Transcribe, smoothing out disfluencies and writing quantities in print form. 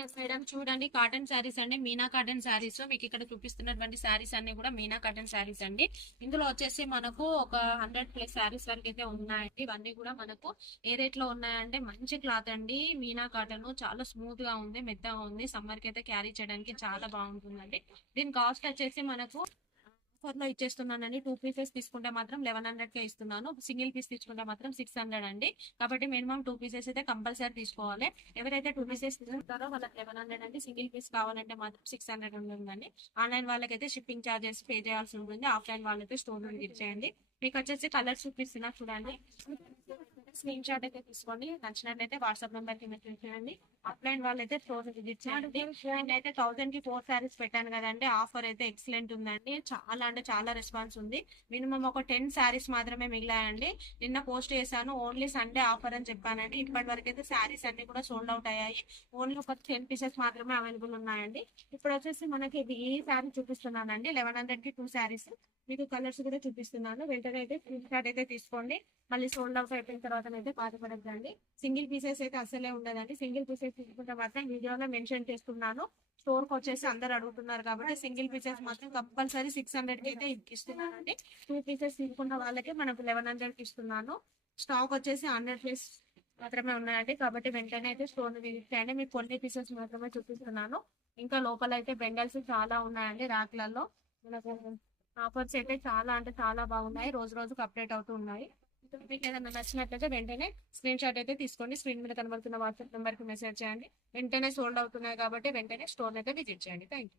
Yes madam, చూడండి cotton saris అండి, Meena cotton saris. మీకు ఇక్కడ చూపిస్తున్నటువంటి శారీస్ అన్ని కూడా మీనా కాటన్ శారీస్ అండి. ఇందులో వచ్చేసి మనకు ఒక 100+ శారీస్ వరకు అయితే ఉన్నాయండి. ఇవన్నీ కూడా మనకు ఏ రేట్ లో ఉన్నాయంటే, మంచి క్లాత్ అండి, మీనా కాటన్ చాలా స్మూత్ గా ఉంది, మెత్తగా ఉంది. సమ్మర్ కి అయితే క్యారీ చేయడానికి చాలా బాగుంటుందండి. దీని కాస్ట్ వచ్చేసి మనకు ఆఫర్ లో ఇచ్చేస్తున్నానండి. 2 పీసెస్ తీసుకుంటే మాత్రం 1100 కే ఇస్తున్నాను. సింగిల్ పీస్ తీసుకుంటే మాత్రం 600 అండి. కాబట్టి మినిమం 2 పీసెస్ అయితే కంపల్సరీ తీసుకోవాలి. ఎవరైతే 2 పీసెస్ తీసుకుంటారో వాళ్ళకి 1100 అండి. సింగిల్ పీస్ కావాలంటే మాత్రం 600 ఉంటుందండి. ఆన్లైన్ వాళ్ళకైతే షిప్పింగ్ ఛార్జెస్ పే చేయాల్సి ఉంటుంది. ఆఫ్లైన్ వాళ్ళైతే స్టోర్ నుండి ఇచ్చేయండి. మీకు వచ్చేసి కలర్ చూపిస్తున్నా చూడండి. స్క్రీన్ షాట్ అయితే తీసుకోండి. నచ్చినట్లయితే వాట్సాప్ నెంబర్ కి మెసేజ్ చేయండి. ఆఫ్లైన్ వాళ్ళైతే స్టోర్ విజిట్ చేయండి. నేనైతే 1000 కి 4 శారీస్ పెట్టాను కదండి. ఆఫర్ అయితే ఎక్సలెంట్ ఉందండి. చాలా అంటే చాలా రెస్పాన్స్ ఉంది. మినిమం ఒక 10 శారీస్ మాత్రమే మిగిలాయండి. నిన్న పోస్ట్ చేశాను, ఓన్లీ సండే ఆఫర్ అని చెప్పానండి. ఇప్పటి వరకు అయితే శారీస్ అన్ని కూడా సోల్డ్ అవుట్ అయ్యాయి. ఓన్లీ ఒక 10 పీసెస్ మాత్రమే అవైలబుల్ ఉన్నాయండి. ఇప్పుడు వచ్చేసి మనకి ఇది ఈ శారీ చూపిస్తున్నానండి. 1100 కి 2 శారీస్. మీకు కలర్స్ కూడా చూపిస్తున్నాను. వెంటనే అయితే స్క్రీన్ షాట్ అయితే తీసుకోండి. మళ్ళీ సోల్డ్ అవుట్ అయిపోయిన తర్వాత అయితే బాధపడద్దండి. సింగిల్ పీసెస్ అయితే అసలే ఉండదండి. సింగిల్ పీసెస్ తీసుకుంటే మాత్రం వీడియోలో మెన్షన్ చేస్తున్నాను. స్టోర్ కి వచ్చేసి అందరు అడుగుతున్నారు కాబట్టి సింగిల్ పీసెస్ మాత్రం కంపల్సరీ 600 కి అయితే ఇస్తున్నానండి. 2 పీసెస్ తీసుకున్న వాళ్ళకి మనకు 1100 కి ఇస్తున్నాను. స్టాక్ వచ్చేసి 100 పీస్ మాత్రమే ఉన్నాయండి. కాబట్టి వెంటనే అయితే స్టోర్ విజిట్ చేయండి. మీకు కొన్ని పీసెస్ మాత్రమే చూపిస్తున్నాను. ఇంకా లోపల అయితే బెంగల్స్ చాలా ఉన్నాయండి ర్యాక్లలో. మనకు ఆఫర్స్ అయితే చాలా అంటే చాలా బాగున్నాయి. రోజు రోజుకు అప్డేట్ అవుతూ ఉన్నాయి. మీకు ఏదైనా నచ్చినట్లయితే వెంటనే స్క్రీన్ షాట్ అయితే తీసుకోండి. స్క్రీన్ మీద కనబడుతున్న వాట్సాప్ నెంబర్ కి మెసేజ్ చేయండి. వెంటనే సోల్డ్ అవుతున్నాయి కాబట్టి వెంటనే స్టోర్ అయితే విజిట్ చేయండి. Thank you.